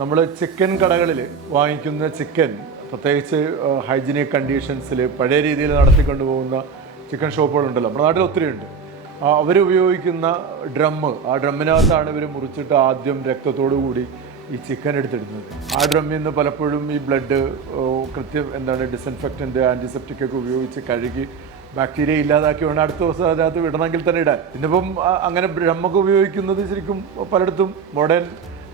നമ്മൾ ചിക്കൻ കടകളിൽ വാങ്ങിക്കുന്ന ചിക്കൻ പ്രത്യേകിച്ച് ഹൈജീനിക് കണ്ടീഷൻസിൽ പഴയ രീതിയിൽ നടത്തിക്കൊണ്ട് പോകുന്ന ചിക്കൻ ഷോപ്പുകളുണ്ടല്ലോ നമ്മുടെ നാട്ടിൽ ഒത്തിരി ഉണ്ട്. അവർ ഉപയോഗിക്കുന്ന ഡ്രമ്മ് ആ ഡ്രമ്മിനകത്താണ് ഇവർ മുറിച്ചിട്ട് ആദ്യം രക്തത്തോടു കൂടി ഈ ചിക്കൻ എടുത്തിടുന്നത്. ആ ഡ്രമ്മിൽ നിന്ന് പലപ്പോഴും ഈ ബ്ലഡ് കൃത്യം എന്താണ് ഡിസൻഫെക്റ്റന്റ് ആന്റിസെപ്റ്റിക് ഒക്കെ ഉപയോഗിച്ച് കഴുകി ബാക്ടീരിയ ഇല്ലാതാക്കി വേണം അടുത്ത ദിവസം അതിനകത്ത് വിടണമെങ്കിൽ തന്നെ ഇടാൻ. ഇന്നിപ്പം അങ്ങനെ ബ്രഹ്മൊക്കെ ഉപയോഗിക്കുന്നത് ശരിക്കും പലയിടത്തും മോഡേൺ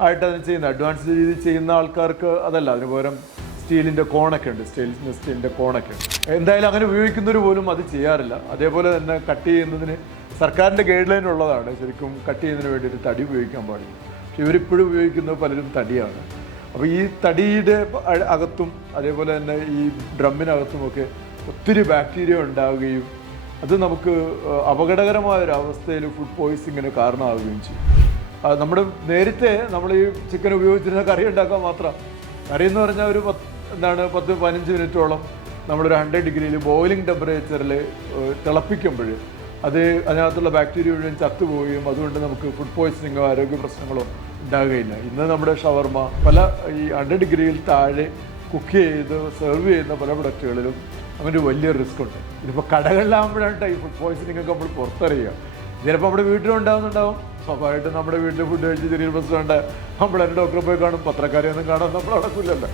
ആയിട്ട് അതിന് ചെയ്യുന്ന അഡ്വാൻസ് രീതിയിൽ ചെയ്യുന്ന ആൾക്കാർക്ക് അതല്ല. അതിന് പകരം സ്റ്റീലിന്റെ കോണൊക്കെ ഉണ്ട്. സ്റ്റീൽ സ്റ്റീലിന്റെ കോണൊക്കെ ഉണ്ട്. എന്തായാലും അങ്ങനെ ഉപയോഗിക്കുന്നവർ പോലും അത് ചെയ്യാറില്ല. അതേപോലെ തന്നെ കട്ട് ചെയ്യുന്നതിന് സർക്കാരിന്റെ ഗൈഡ് ലൈൻ ഉള്ളതാണ്. ശരിക്കും കട്ട് ചെയ്യുന്നതിന് വേണ്ടിയിട്ട് തടി ഉപയോഗിക്കാൻ പാടില്ല. പക്ഷെ ഇവരിപ്പോഴും ഉപയോഗിക്കുന്നത് പലരും തടിയാണ്. അപ്പോൾ ഈ തടിയുടെ അകത്തും അതേപോലെ തന്നെ ഈ ഡ്രമ്മിനകത്തുമൊക്കെ ഒത്തിരി ബാക്ടീരിയ ഉണ്ടാവുകയും അത് നമുക്ക് അപകടകരമായ ഒരു അവസ്ഥയിൽ ഫുഡ് പോയിസിങ്ങിന് കാരണമാവുകയും ചെയ്യും. നമ്മുടെ നേരത്തെ നമ്മൾ ഈ ചിക്കൻ ഉപയോഗിച്ചിരുന്ന കറി ഉണ്ടാക്കാൻ മാത്രം. കറി എന്ന് പറഞ്ഞാൽ ഒരു പത്ത് എന്താണ് പത്ത് പതിനഞ്ച് മിനിറ്റോളം നമ്മളൊരു ഹൺഡ്രഡ് ഡിഗ്രിയിൽ ബോയിലിംഗ് ടെമ്പറേച്ചറിൽ തിളപ്പിക്കുമ്പോൾ അത് അതിനകത്തുള്ള ബാക്ടീരിയ മുഴുവൻ ചത്തുപോവുകയും അതുകൊണ്ട് നമുക്ക് ഫുഡ് പോയിസണിങ്ങോ ആരോഗ്യ പ്രശ്നങ്ങളോ ഉണ്ടാകുകയില്ല. ഇന്ന് നമ്മുടെ ഷവർമ പല ഈ ഹൺഡ്രഡ് ഡിഗ്രിയിൽ താഴെ കുക്ക് ചെയ്ത് സെർവ് ചെയ്യുന്ന പല പ്രൊഡക്റ്റുകളിലും അങ്ങനെ വലിയ റിസ്ക് ഉണ്ട്. ഇതിപ്പോൾ കടകളിലാകുമ്പോഴാണ് ഈ ഫുഡ് പോയിസണിങ് ഒക്കെ നമ്മൾ പുറത്തറിയുക. ചിലപ്പോൾ നമ്മുടെ വീട്ടിലും ഉണ്ടാകുന്നുണ്ടാവും സ്വാഭാവികമായിട്ടും നമ്മുടെ വീട്ടിൽ ഫുഡ് കഴിച്ച് ചെറിയൊരു നമ്മൾ എന്റെ ഡോക്ടറെ പോയി കാണും. പത്രക്കാരെയൊന്നും കാണാൻ നമ്മൾ നടക്കില്ലല്ലോ